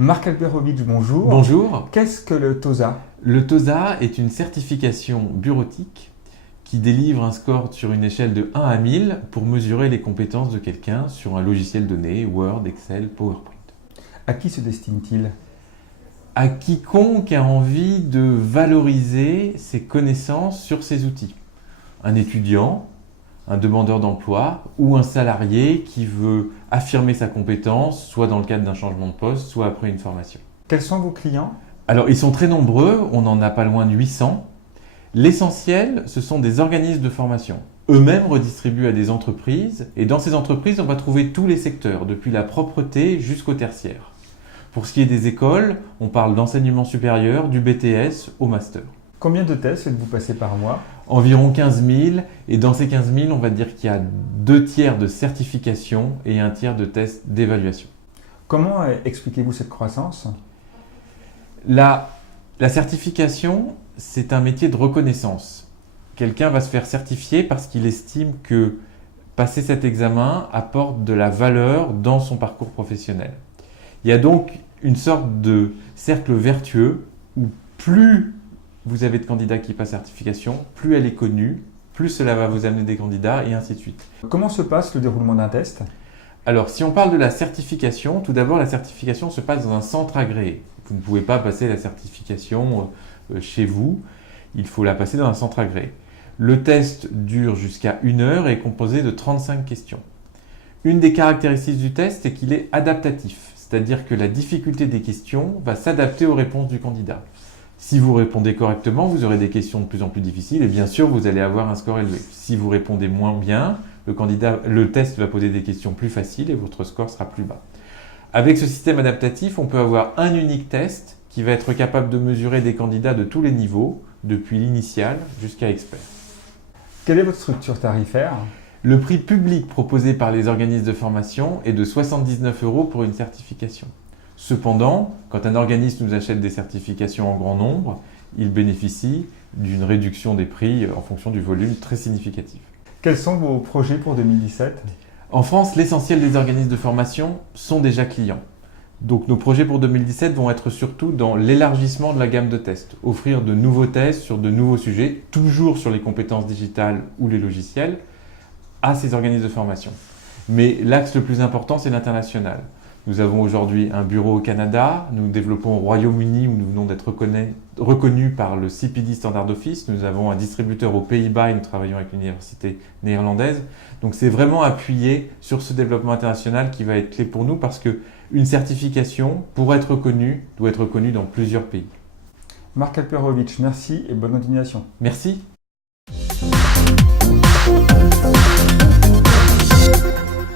Marc Alperovitch, bonjour. Bonjour. Qu'est-ce que le TOSA? Le TOSA est une certification bureautique qui délivre un score sur une échelle de 1 à 1000 pour mesurer les compétences de quelqu'un sur un logiciel donné, Word, Excel, PowerPoint. À qui se destine-t-il? À quiconque a envie de valoriser ses connaissances sur ces outils. Un étudiant, un demandeur d'emploi ou un salarié qui veut affirmer sa compétence, soit dans le cadre d'un changement de poste, soit après une formation. Quels sont vos clients? Alors, ils sont très nombreux, on n'en a pas loin de 800. L'essentiel, ce sont des organismes de formation. Eux-mêmes redistribuent à des entreprises, et dans ces entreprises, on va trouver tous les secteurs, depuis la propreté jusqu'au tertiaire. Pour ce qui est des écoles, on parle d'enseignement supérieur, du BTS au master. Combien de tests faites-vous passer par mois? Environ 15 000, et dans ces 15 000, on va dire qu'il y a 2 tiers de certification et 1 tiers de tests d'évaluation. Comment expliquez-vous cette croissance? La certification, c'est un métier de reconnaissance. Quelqu'un va se faire certifier parce qu'il estime que passer cet examen apporte de la valeur dans son parcours professionnel. Il y a donc une sorte de cercle vertueux où plus vous avez de candidats qui passent certification, plus elle est connue, plus cela va vous amener des candidats et ainsi de suite. Comment se passe le déroulement d'un test? Alors, si on parle de la certification, tout d'abord, la certification se passe dans un centre agréé. Vous ne pouvez pas passer la certification chez vous, il faut la passer dans un centre agréé. Le test dure jusqu'à 1 heure et est composé de 35 questions. Une des caractéristiques du test est qu'il est adaptatif, c'est-à-dire que la difficulté des questions va s'adapter aux réponses du candidat. Si vous répondez correctement, vous aurez des questions de plus en plus difficiles et bien sûr, vous allez avoir un score élevé. Si vous répondez moins bien, le test va poser des questions plus faciles et votre score sera plus bas. Avec ce système adaptatif, on peut avoir un unique test qui va être capable de mesurer des candidats de tous les niveaux, depuis l'initial jusqu'à expert. Quelle est votre structure tarifaire? Le prix public proposé par les organismes de formation est de 79 € pour une certification. Cependant, quand un organisme nous achète des certifications en grand nombre, il bénéficie d'une réduction des prix en fonction du volume très significatif. Quels sont vos projets pour 2017? En France, l'essentiel des organismes de formation sont déjà clients. Donc nos projets pour 2017 vont être surtout dans l'élargissement de la gamme de tests, offrir de nouveaux tests sur de nouveaux sujets, toujours sur les compétences digitales ou les logiciels, à ces organismes de formation. Mais l'axe le plus important, c'est l'international. Nous avons aujourd'hui un bureau au Canada, nous développons au Royaume-Uni où nous venons d'être reconnus par le CPD Standard Office, nous avons un distributeur aux Pays-Bas et nous travaillons avec l'université néerlandaise. Donc c'est vraiment appuyé sur ce développement international qui va être clé pour nous parce qu'une certification, pour être reconnue, doit être reconnue dans plusieurs pays. Marc Alperovitch, merci et bonne continuation. Merci.